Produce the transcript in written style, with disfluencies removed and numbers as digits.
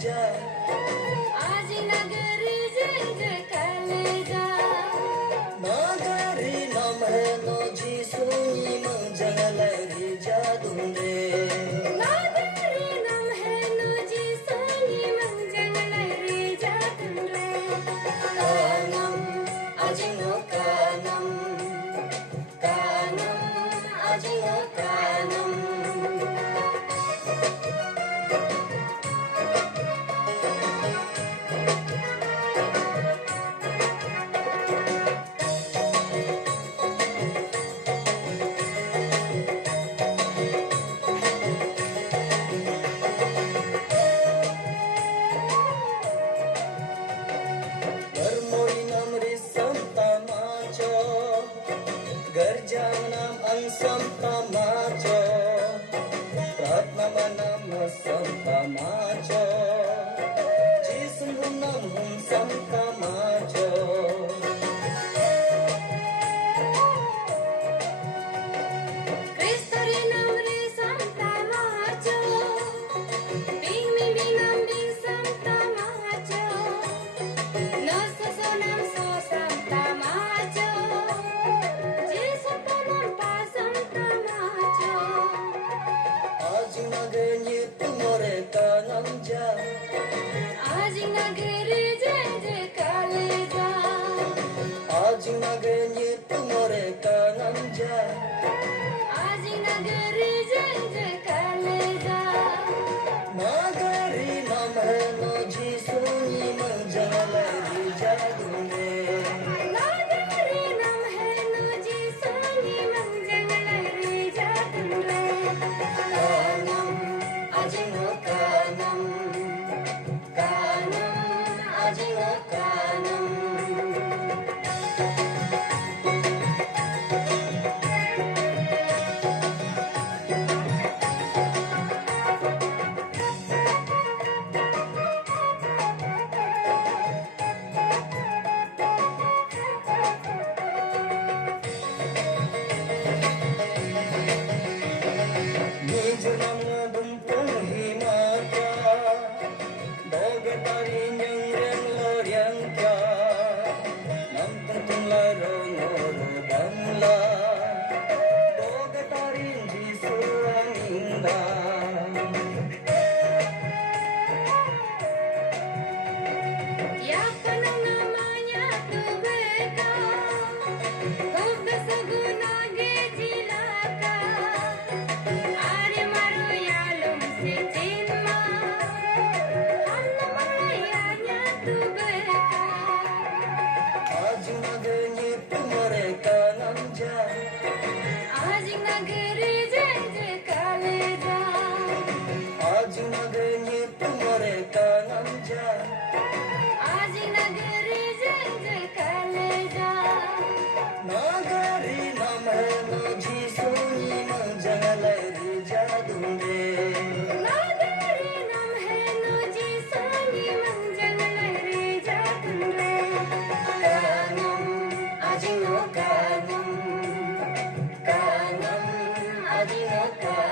namja आज nagari jai kaleja nagari namhe no jisuni mangjang lari jadunde nagari nam hai no jisuni mangjang lari jadunde kanam ajino kanam ajino kanam Garjanam ansam tamacho Pratnamanam asam tamacho Jismunam hum sam tamacho Kristari nam re sam tamacho bing bing bing nam bing sam tamacho nasa so nam so sam tamacho Aj nagani tumore kanam ja आज nagari jai kaleja Aj nagani tumore kanam ja आज nagari jai kaleja Nagari namhe no jisuni mangjang lari jadunde nagari nam hai no jisuni mangjang lari jadunde kanam ajino kanam ajino kanam Nijunam bumpung himata Dogetari nyeng loriang kya Nam tung laro ngoro bangla Dogetari jisuang inda ya kanang namanya tu beka hoga saguna ge jilaka are maru yalum se chinma hanna marayanya tu beka Aj nagani tumare kanam ja आज nagari jai kaleja Aj nagani tumare kanam ja आज nagari jai kaleja Nagari namhe no jisuni mangjang lari jadunde nagari nam hai no jisuni mangjang lari jadunde kanam ajino kanam ajino kanam